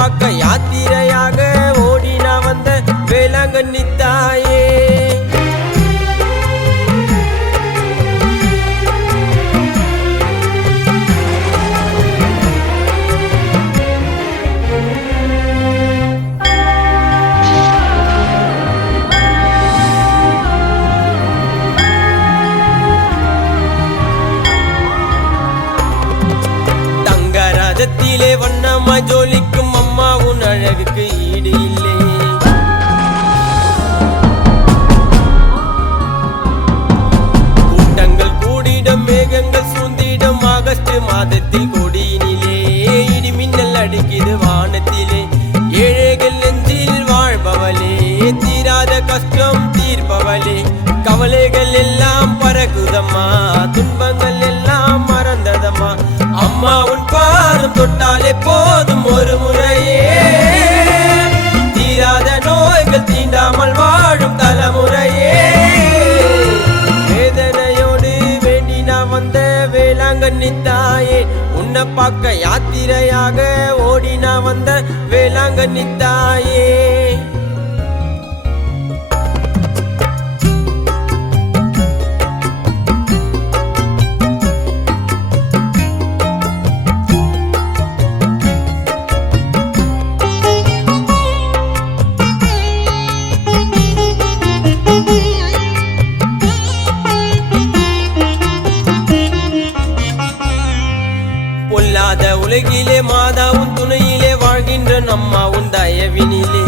பார்க்க யாத்திரையாக ஓடி நான் வந்த வேளாங்கண்ணி தாயே. தங்கரதத்திலே வண்ணமாய் ஜொலிக்கும் அம்மா உன் அழகுக்கு ஈடு இல்லை. கூட்டங்கள் கூடிடம் மேகங்கள் சூழ்ந்திடம் ஆகஸ்ட் மாதத்தில் கொடியினிலே இடி மின்னல் அடிக்குது வானத்திலே. ஏழைகள் நெஞ்சில் வாழ்பவளே, தீராத கஷ்டம் தீர்ப்பவளே. கவலைகள் எல்லாம் பறக்குதம்மா, துன்பங்கள் எல்லாம் மறந்ததம்மா. அம்மா உன் பாதம் தொட்டாலே போதும் ஒரு முறையே, தீராத நோய்கள் தீண்டாமல் வாழும் தலைமுறையே. வேதனையோடு வேண்டி நான் வந்த வேளாங்கண்ணி தாயே, உன்னை பார்க்க யாத்திரையாக ஓடி நான் வந்த வேளாங்கண்ணி தாயே. பொல்லாத உலகிலே மாதாவும் துணையிலே வாழ்கின்ற நம்மாவும் தயவினிலே.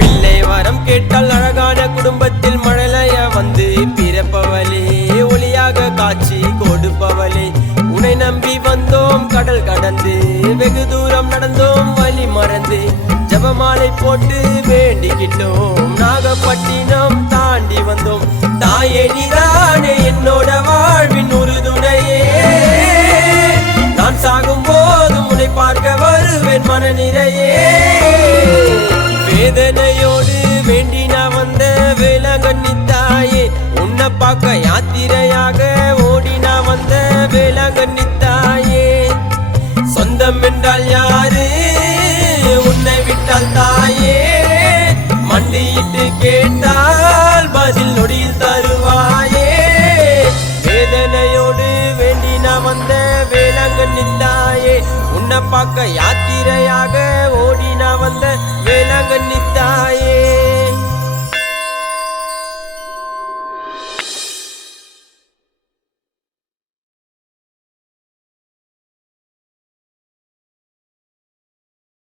பிள்ளை வரம் கேட்டால் அழகான குடும்பத்தில் மழலைய வந்து பிறப்பவளே, ஒளியாக காட்சி கொடுப்பவளே. உன்னை நம்பி வந்தோம் கடல் கடந்து, வெகு தூரம் நடந்தோம் வழி மறந்து. ஜபமாலை போட்டு வேண்டிக்கிட்டோம், நாகப்பட்டினம் தாண்டி வந்தோம். தாயே நீதானே என்னோட வாழ்வின் உறுதுணையே, நான் சாகும் போதும் உன்னை பார்க்க வருவேன் மன நிறையே. வேதனையோடு வேண்டி நான் வந்த வேளாங்கண்ணி தாயே, உன்னை பார்க்க யாத்திரையாக ஓடி நான் வந்த வேளாங்கண்ணி தாயே. சொந்தம் என்றால் யாரு உன்னை விட்டால் தாயே, மண்டியிட்டு கேட்டால் பதில் நொடியில் தருவாயே. வேதனையோடு வேண்டி நான் வந்த வேளாங்கண்ணி தாயே, உன்னை பார்க்க யாத்திரையாக ஓடி நான் வந்த வேளாங்கண்ணி